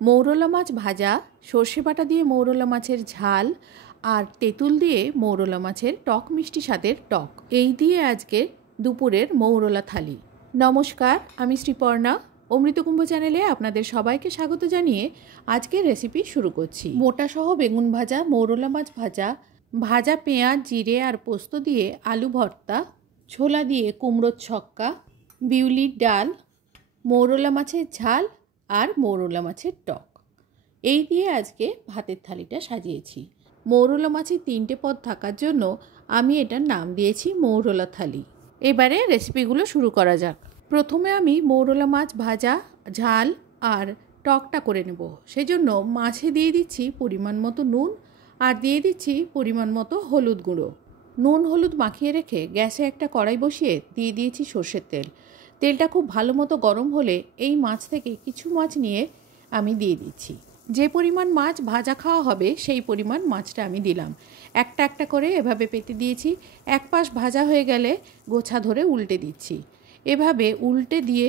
মৌরলা মাছ ভাজা, সর্ষে বাটা দিয়ে মৌরলা মাছের ঝাল আর তেঁতুল দিয়ে মৌরলা মাছের টক মিষ্টি স্বাদের টক, এই দিয়ে আজকে দুপুরের মৌরলা থালি। নমস্কার, আমি শ্রীপর্ণা। অমৃতকুম্ভ চ্যানেলে আপনাদের সবাইকে স্বাগত জানিয়ে আজকের রেসিপি শুরু করছি। মোটাসহ বেগুন ভাজা, মৌরলা মাছ ভাজা, ভাজা পেঁয়াজ, জিরে আর পোস্ত দিয়ে আলু ভর্তা, ছোলা দিয়ে কুমড়োর ছক্কা, বিউলির ডাল, মৌরলা মাছের ঝাল আর মৌরলা মাছের টক, এই দিয়ে আজকে ভাতের থালিটা সাজিয়েছি। মৌরলা মাছের 3টে পদ থাকার জন্য আমি এটার নাম দিয়েছি মৌরলা থালি। এবারে রেসিপিগুলো শুরু করা যাক। প্রথমে আমি মৌরলা মাছ ভাজা, ঝাল আর টকটা করে নেব। সেজন্য মাছে দিয়ে দিচ্ছি পরিমাণ মতো নুন আর দিয়ে দিচ্ছি পরিমাণ মতো হলুদ গুঁড়ো। নুন হলুদ মাখিয়ে রেখে গ্যাসে একটা কড়াই বসিয়ে দিয়ে দিয়েছি সর্ষের তেল। তেলটা খুব ভালো মতো গরম হলে এই মাছ থেকে কিছু মাছ নিয়ে আমি দিয়ে দিচ্ছি। যে পরিমাণ মাছ ভাজা খাওয়া হবে সেই পরিমাণ মাছটা আমি দিলাম। একটা একটা করে এভাবে পেতে দিয়েছি। এক পাশ ভাজা হয়ে গেলে গোছা ধরে উল্টে দিচ্ছি। এভাবে উল্টে দিয়ে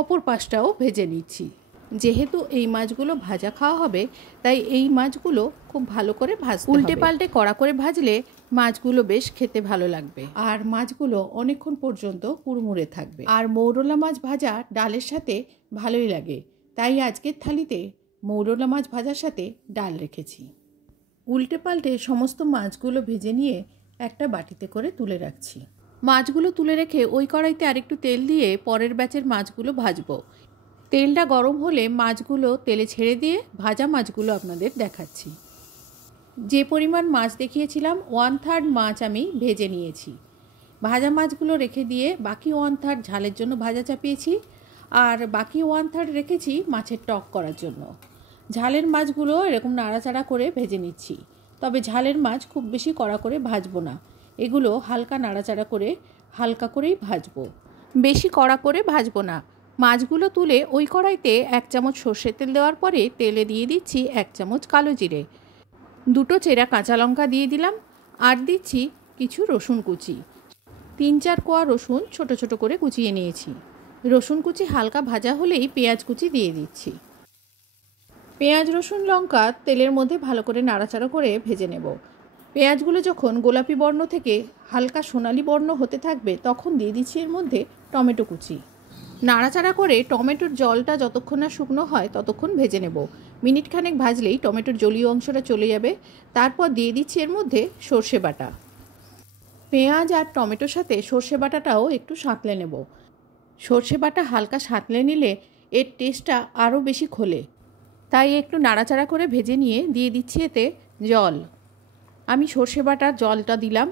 অপর পাশটাও ভেজে নিচ্ছি। যেহেতু এই মাছগুলো ভাজা খাওয়া হবে তাই এই মাছগুলো খুব ভালো করে ভাজতে হবে। উল্টে পাল্টে কড়া করে ভাজলে মাছগুলো বেশ খেতে ভালো লাগবে আর মাছগুলো অনেকক্ষণ পর্যন্ত কুড়মুড়ে থাকবে। আর মৌরলা মাছ ভাজা ডালের সাথে ভালোই লাগে, তাই আজকের থালিতে মৌরলা মাছ ভাজার সাথে ডাল রেখেছি। উল্টে পাল্টে সমস্ত মাছগুলো ভেজে নিয়ে একটা বাটিতে করে তুলে রাখছি। মাছগুলো তুলে রেখে ওই কড়াইতে আরেকটু তেল দিয়ে পরের ব্যাচের মাছগুলো ভাজবো। তেলটা গরম হলে মাছগুলো তেলে ছেড়ে দিয়ে ভাজা মাছগুলো আপনাদের দেখাচ্ছি। যে পরিমাণ মাছ দেখিয়েছিলাম 1/3 মাছ আমি ভেজে নিয়েছি। ভাজা মাছগুলো রেখে দিয়ে বাকি 1/3 ঝালের জন্য ভাজা চাপিয়েছি আর বাকি 1/3 রেখেছি মাছের টক করার জন্য। ঝালের মাছগুলো এরকম নাড়াচাড়া করে ভেজে নিচ্ছি। তবে ঝালের মাছ খুব বেশি কড়া করে ভাজবো না, এগুলো হালকা নাড়াচাড়া করে হালকা করেই ভাজবো, বেশি কড়া করে ভাজবো না। মাছগুলো তুলে ওই কড়াইতে 1 চামচ সর্ষের তেল দেওয়ার পরে তেলে দিয়ে দিচ্ছি 1 চামচ কালো জিরে, 2টো চেরা কাঁচা লঙ্কা দিয়ে দিলাম আর দিচ্ছি কিছু রসুন কুচি। 3-4 কোয়া রসুন ছোট ছোট করে কুচিয়ে নিয়েছি। রসুন কুচি হালকা ভাজা হলেই পেঁয়াজ কুচি দিয়ে দিচ্ছি। পেঁয়াজ, রসুন, লঙ্কা তেলের মধ্যে ভালো করে নাড়াচাড়া করে ভেজে নেব। পেঁয়াজগুলো যখন গোলাপি বর্ণ থেকে হালকা সোনালি বর্ণ হতে থাকবে তখন দিয়ে দিচ্ছি এর মধ্যে টমেটো কুচি। নাড়াচাড়া করে টমেটোর জলটা যতক্ষণ না শুকনো হয় ততক্ষণ ভেজে নেব। মিনিট খানেক ভাজলেই টমেটোর জলীয় অংশটা চলে যাবে। তারপর দিয়ে দিচ্ছি এর মধ্যে সর্ষে বাটা। পেঁয়াজ আর টমেটোর সাথে সর্ষে বাটাটাও একটু সাঁতলে নেব। সর্ষে বাটা হালকা সাঁতলে নিলে এর টেস্টটা আরও বেশি খোলে, তাই একটু নাড়াচাড়া করে ভেজে নিয়ে দিয়ে দিচ্ছি এতে জল। আমি সর্ষে বাটার জলটা দিলাম।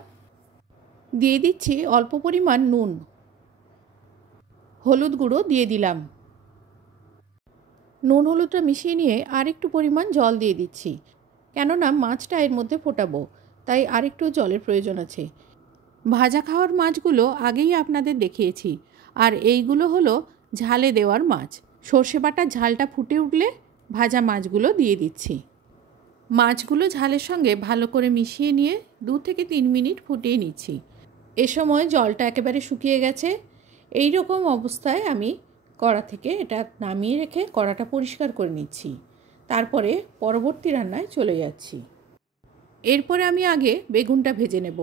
দিয়ে দিচ্ছি অল্প পরিমাণ নুন, হলুদ গুঁড়ো দিয়ে দিলাম। নুন হলুদটা মিশিয়ে নিয়ে আরেকটু পরিমাণ জল দিয়ে দিচ্ছি, কেননা মাছটা এর মধ্যে ফোটাবো, তাই আরেকটু জলের প্রয়োজন আছে। ভাজা খাওয়ার মাছগুলো আগেই আপনাদের দেখিয়েছি, আর এইগুলো হলো ঝালে দেওয়ার মাছ। সর্ষে বাটার ঝালটা ফুটে উঠলে ভাজা মাছগুলো দিয়ে দিচ্ছি। মাছগুলো ঝালের সঙ্গে ভালো করে মিশিয়ে নিয়ে 2 থেকে 3 মিনিট ফুটিয়ে নিচ্ছি। এ সময় জলটা একেবারে শুকিয়ে গেছে। এই রকম অবস্থায় আমি কড়া থেকে এটা নামিয়ে রেখে কড়াটা পরিষ্কার করে নিচ্ছি। তারপরে পরবর্তী রান্নায় চলে যাচ্ছি। এরপরে আমি আগে বেগুনটা ভেজে নেব।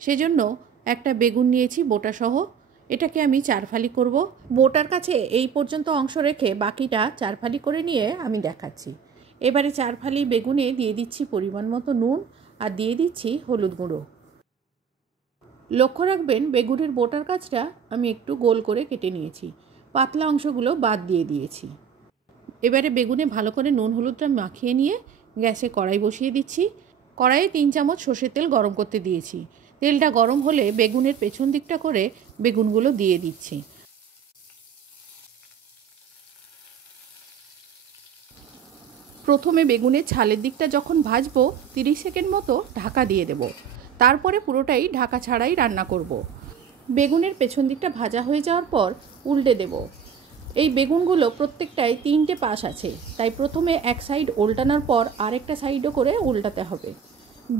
সেজন্য একটা বেগুন নিয়েছি বোটাসহ। এটাকে আমি 4 ফালি করব। বোটার কাছে এই পর্যন্ত অংশ রেখে বাকিটা 4 ফালি করে নিয়ে আমি দেখাচ্ছি। এবারে 4 ফালি বেগুনে দিয়ে দিচ্ছি পরিমাণ মতো নুন আর দিয়ে দিচ্ছি হলুদ গুঁড়ো। লক্ষ্য রাখবেন বেগুনের বোটার কাছটা আমি একটু গোল করে কেটে নিয়েছি, পাতলা অংশগুলো বাদ দিয়ে দিয়েছি। এবারে বেগুনে ভালো করে নুন হলুদটা মাখিয়ে নিয়ে গ্যাসে কড়াই বসিয়ে দিচ্ছি। কড়াইয়ে 3 চামচ সর্ষের তেল গরম করতে দিয়েছি। তেলটা গরম হলে বেগুনের পেছন দিকটা করে বেগুনগুলো দিয়ে দিচ্ছি। প্রথমে বেগুনের ছালের দিকটা যখন ভাজবো 30 সেকেন্ড মতো ঢাকা দিয়ে দেব। তারপরে পুরোটাই ঢাকা ছাড়াই রান্না করব। বেগুনের পেছন দিকটা ভাজা হয়ে যাওয়ার পর উল্টে দেব। এই বেগুনগুলো প্রত্যেকটাই 3টে পাশ আছে, তাই প্রথমে এক সাইড উল্টানোর পর আরেকটা সাইডও করে উল্টাতে হবে।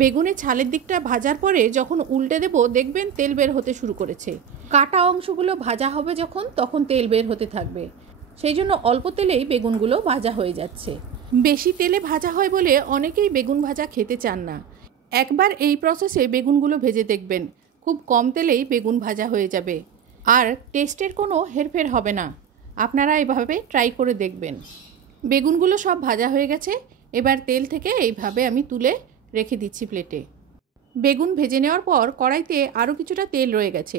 বেগুনের ছালের দিকটা ভাজার পরে যখন উল্টে দেব দেখবেন তেল বের হতে শুরু করেছে। কাটা অংশগুলো ভাজা হবে যখন তখন তেল বের হতে থাকবে, সেই জন্য অল্প তেলেই বেগুনগুলো ভাজা হয়ে যাচ্ছে। বেশি তেলে ভাজা হয় বলে অনেকেই বেগুন ভাজা খেতে চান না। একবার এই প্রসেসে বেগুনগুলো ভেজে দেখবেন, খুব কম তেলেই বেগুন ভাজা হয়ে যাবে আর টেস্টের কোনো হেরফের হবে না। আপনারা এভাবে ট্রাই করে দেখবেন। বেগুনগুলো সব ভাজা হয়ে গেছে। এবার তেল থেকে এইভাবে আমি তুলে রেখে দিচ্ছি প্লেটে। বেগুন ভেজে নেওয়ার পর কড়াইতে আরও কিছুটা তেল রয়ে গেছে।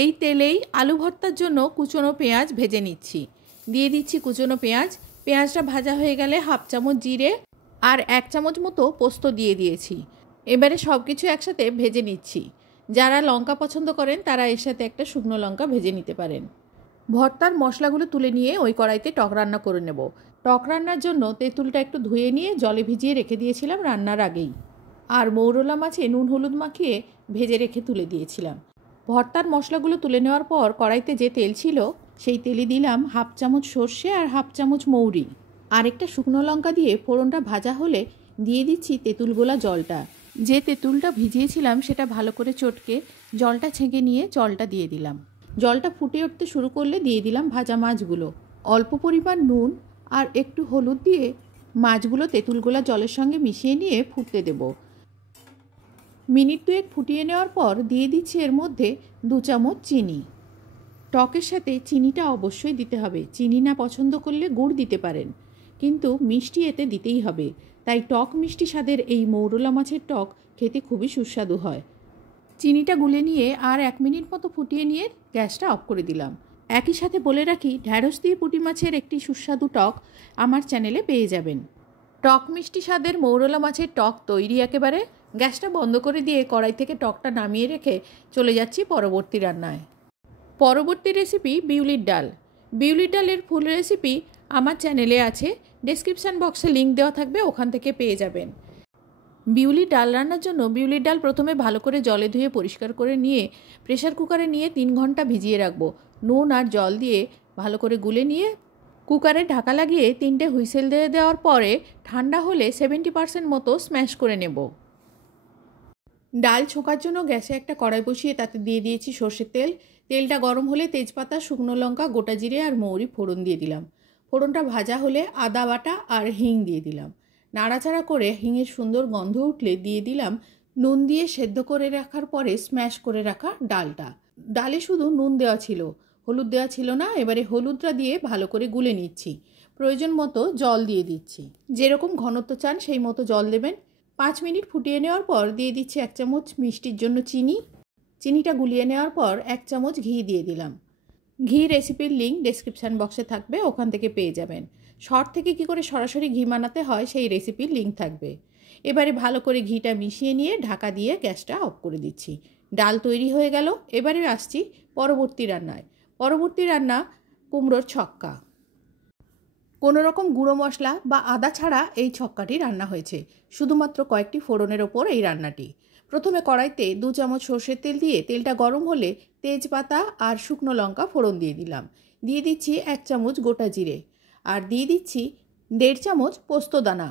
এই তেলেই আলু ভর্তার জন্য কুচনো পেঁয়াজ ভেজে নিচ্ছি। দিয়ে দিচ্ছি কুচনো পেঁয়াজ। পেঁয়াজটা ভাজা হয়ে গেলে হাফ চামচ জিরে আর 1 চামচ মতো পোস্ত দিয়ে দিয়েছি। এবারে সব কিছু একসাথে ভেজে নিচ্ছি। যারা লঙ্কা পছন্দ করেন তারা এর সাথে একটা শুকনো লঙ্কা ভেজে নিতে পারেন। ভর্তার মশলাগুলো তুলে নিয়ে ওই কড়াইতে টক রান্না করে নেব। টক রান্নার জন্য তেঁতুলটা একটু ধুয়ে নিয়ে জলে ভিজিয়ে রেখে দিয়েছিলাম রান্নার আগেই, আর মৌরলা মাছে নুন হলুদ মাখিয়ে ভেজে রেখে তুলে দিয়েছিলাম। ভর্তার মশলাগুলো তুলে নেওয়ার পর কড়াইতে যে তেল ছিল সেই তেলে দিলাম হাফ চামচ সর্ষে আর হাফ চামচ মৌরি, আর একটা শুকনো লঙ্কা দিয়ে ফোড়নটা ভাজা হলে দিয়ে দিচ্ছি তেঁতুল গোলা জলটা। যে তেঁতুলটা ভিজিয়েছিলাম সেটা ভালো করে চটকে জলটা ছেঁকে নিয়ে জলটা দিয়ে দিলাম। জলটা ফুটে উঠতে শুরু করলে দিয়ে দিলাম ভাজা মাছগুলো। অল্প পরিমাণ নুন আর একটু হলুদ দিয়ে মাছগুলো তেঁতুল গোলা জলের সঙ্গে মিশিয়ে নিয়ে ফুটতে দেব। মিনিট 2 ফুটিয়ে নেওয়ার পর দিয়ে দিচ্ছি এর মধ্যে 2 চামচ চিনি। টকের সাথে চিনিটা অবশ্যই দিতে হবে। চিনি না পছন্দ করলে গুড় দিতে পারেন, কিন্তু মিষ্টি এতে দিতেই হবে। তাই টক মিষ্টি স্বাদের এই মৌরলা মাছের টক খেতে খুবই সুস্বাদু হয়। চিনিটা গুলে নিয়ে আর 1 মিনিট মতো ফুটিয়ে নিয়ে গ্যাসটা অফ করে দিলাম। একই সাথে বলে রাখি, ঢ্যাঁড়স দিয়ে পুঁটি মাছের একটি সুস্বাদু টক আমার চ্যানেলে পেয়ে যাবেন। টক মিষ্টি স্বাদের মৌরলা মাছের টক তৈরি একেবারে। গ্যাসটা বন্ধ করে দিয়ে কড়াই থেকে টকটা নামিয়ে রেখে চলে যাচ্ছি পরবর্তী রান্নায়। পরবর্তী রেসিপি বিউলির ডাল। বিউলির ডালের ফুল রেসিপি আমার চ্যানেলে আছে, ডেসক্রিপশান বক্সে লিঙ্ক দেওয়া থাকবে, ওখান থেকে পেয়ে যাবেন। বিউলির ডাল রান্নার জন্য বিউলির ডাল প্রথমে ভালো করে জলে ধুয়ে পরিষ্কার করে নিয়ে প্রেশার কুকারে নিয়ে 3 ঘন্টা ভিজিয়ে রাখবো। নুন আর জল দিয়ে ভালো করে গুলে নিয়ে কুকারে ঢাকা লাগিয়ে 3টে হুইসেল দিয়ে দেওয়ার পরে ঠান্ডা হলে 70% মতো স্ম্যাশ করে নেব। ডাল ছোকার জন্য গ্যাসে একটা কড়াই বসিয়ে তাতে দিয়ে দিয়েছি সর্ষের তেল। তেলটা গরম হলে তেজপাতা, শুকনো লঙ্কা, গোটা জিরে আর মৌরি ফোড়ন দিয়ে দিলাম। ফোড়নটা ভাজা হলে আদা বাটা আর হিং দিয়ে দিলাম। নাড়াচাড়া করে হিঙের সুন্দর গন্ধ উঠলে দিয়ে দিলাম নুন দিয়ে সেদ্ধ করে রাখার পরে স্ম্যাশ করে রাখা ডালটা। ডালে শুধু নুন দেওয়া ছিল, হলুদ দেওয়া ছিল না। এবারে হলুদটা দিয়ে ভালো করে গুলে নিচ্ছি। প্রয়োজন মতো জল দিয়ে দিচ্ছি। যেরকম ঘনত্ব চান সেই মতো জল দেবেন। 5 মিনিট ফুটিয়ে নেওয়ার পর দিয়ে দিচ্ছি 1 চামচ মিষ্টির জন্য চিনি। চিনিটা গুলিয়ে নেওয়ার পর 1 চামচ ঘি দিয়ে দিলাম। ঘি রেসিপির লিঙ্ক ডেসক্রিপশান বক্সে থাকবে, ওখান থেকে পেয়ে যাবেন। শর্ট থেকে কি করে সরাসরি ঘি বানাতে হয় সেই রেসিপির লিঙ্ক থাকবে। এবারে ভালো করে ঘিটা মিশিয়ে নিয়ে ঢাকা দিয়ে গ্যাসটা অফ করে দিচ্ছি। ডাল তৈরি হয়ে গেল। এবারে আসছি পরবর্তী রান্নায়। পরবর্তী রান্না কুমড়োর ছক্কা। কোনো রকম গুঁড়ো মশলা বা আদা ছাড়া এই ছক্কাটি রান্না হয়েছে, শুধুমাত্র কয়েকটি ফোড়নের ওপর এই রান্নাটি। প্রথমে কড়াইতে 2 চামচ সর্ষের তেল দিয়ে তেলটা গরম হলে তেজপাতা আর শুকনো লঙ্কা ফোড়ন দিয়ে দিলাম। দিয়ে দিচ্ছি 1 চামচ গোটা জিরে আর দিয়ে দিচ্ছি 1.5 চামচ পোস্ত দানা।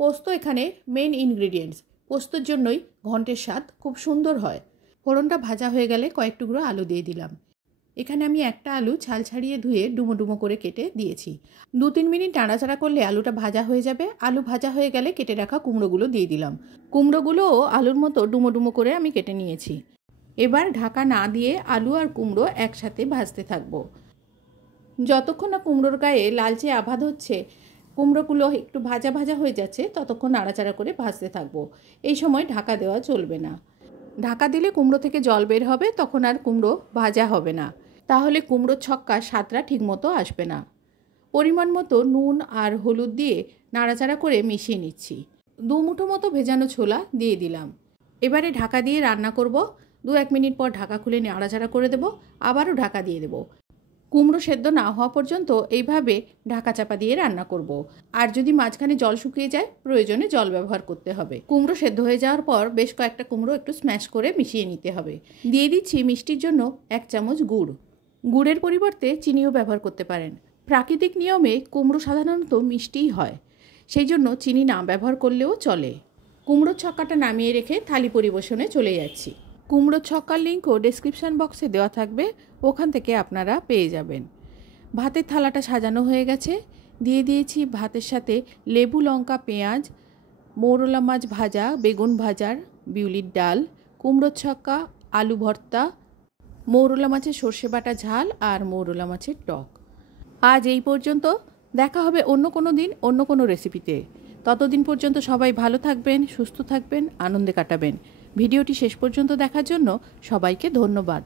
পোস্ত এখানে মেন ইনগ্রিডিয়েন্টস। পোস্তর জন্যই ঘন্টের স্বাদ খুব সুন্দর হয়। ফোড়নটা ভাজা হয়ে গেলে কয়েক টুকরো আলু দিয়ে দিলাম। এখানে আমি একটা আলু ছাল ছাড়িয়ে ধুয়ে ডুমো ডুমো করে কেটে দিয়েছি। 2-3 মিনিট নাড়াচাড়া করলে আলুটা ভাজা হয়ে যাবে। আলু ভাজা হয়ে গেলে কেটে রাখা কুমড়োগুলো দিয়ে দিলাম। কুমড়োগুলোও আলুর মতো ডুমো ডুমো করে আমি কেটে নিয়েছি। এবার ঢাকা না দিয়ে আলু আর কুমড়ো একসাথে ভাজতে থাকবো। যতক্ষণ না কুমড়োর গায়ে লালচে আভাদ হচ্ছে, কুমড়োগুলো একটু ভাজা ভাজা হয়ে যাচ্ছে, ততক্ষণ নাড়াচাড়া করে ভাজতে থাকবো। এই সময় ঢাকা দেওয়া চলবে না। ঢাকা দিলে কুমড়ো থেকে জল বের হবে, তখন আর কুমড়ো ভাজা হবে না। তাহলে কুমড়োর ছক্কা স্বাদটা ঠিকমতো আসবে না। পরিমাণ মতো নুন আর হলুদ দিয়ে নাড়াচাড়া করে মিশিয়ে নিচ্ছি। 2 মুঠো মতো ভেজানো ছোলা দিয়ে দিলাম। এবারে ঢাকা দিয়ে রান্না করব। 2-1 মিনিট পর ঢাকা খুলে নাড়াচাড়া করে দেব, আবারও ঢাকা দিয়ে দেব। কুমড়ো সেদ্ধ না হওয়া পর্যন্ত এইভাবে ঢাকা চাপা দিয়ে রান্না করব। আর যদি মাঝখানে জল শুকিয়ে যায়, প্রয়োজনে জল ব্যবহার করতে হবে। কুমড়ো সেদ্ধ হয়ে যাওয়ার পর বেশ কয়েকটা কুমড়ো একটু স্ম্যাশ করে মিশিয়ে নিতে হবে। দিয়ে দিচ্ছি মিষ্টির জন্য 1 চামচ গুড়। গুড়ের পরিবর্তে চিনিও ব্যবহার করতে পারেন। প্রাকৃতিক নিয়মে কুমড়ো সাধারণত মিষ্টিই হয়, সেই জন্য চিনি না ব্যবহার করলেও চলে। কুমড়োর ছক্কাটা নামিয়ে রেখে থালি পরিবেশনে চলে যাচ্ছি। কুমড়োর ছক্কার লিঙ্কও ডেসক্রিপশান বক্সে দেওয়া থাকবে, ওখান থেকে আপনারা পেয়ে যাবেন। ভাতের থালাটা সাজানো হয়ে গেছে। দিয়ে দিয়েছি ভাতের সাথে লেবু, লঙ্কা, পেঁয়াজ, মৌরলা মাছ ভাজা, বেগুন ভাজার, বিউলির ডাল, কুমড়োর ছক্কা, আলু ভর্তা, মৌরলা মাছের সর্ষে বাটা ঝাল আর মৌরলা মাছের টক। আজ এই পর্যন্ত। দেখা হবে অন্য কোনো দিন অন্য কোনো রেসিপিতে। ততদিন পর্যন্ত সবাই ভালো থাকবেন, সুস্থ থাকবেন, আনন্দে কাটাবেন। ভিডিওটি শেষ পর্যন্ত দেখার জন্য সবাইকে ধন্যবাদ।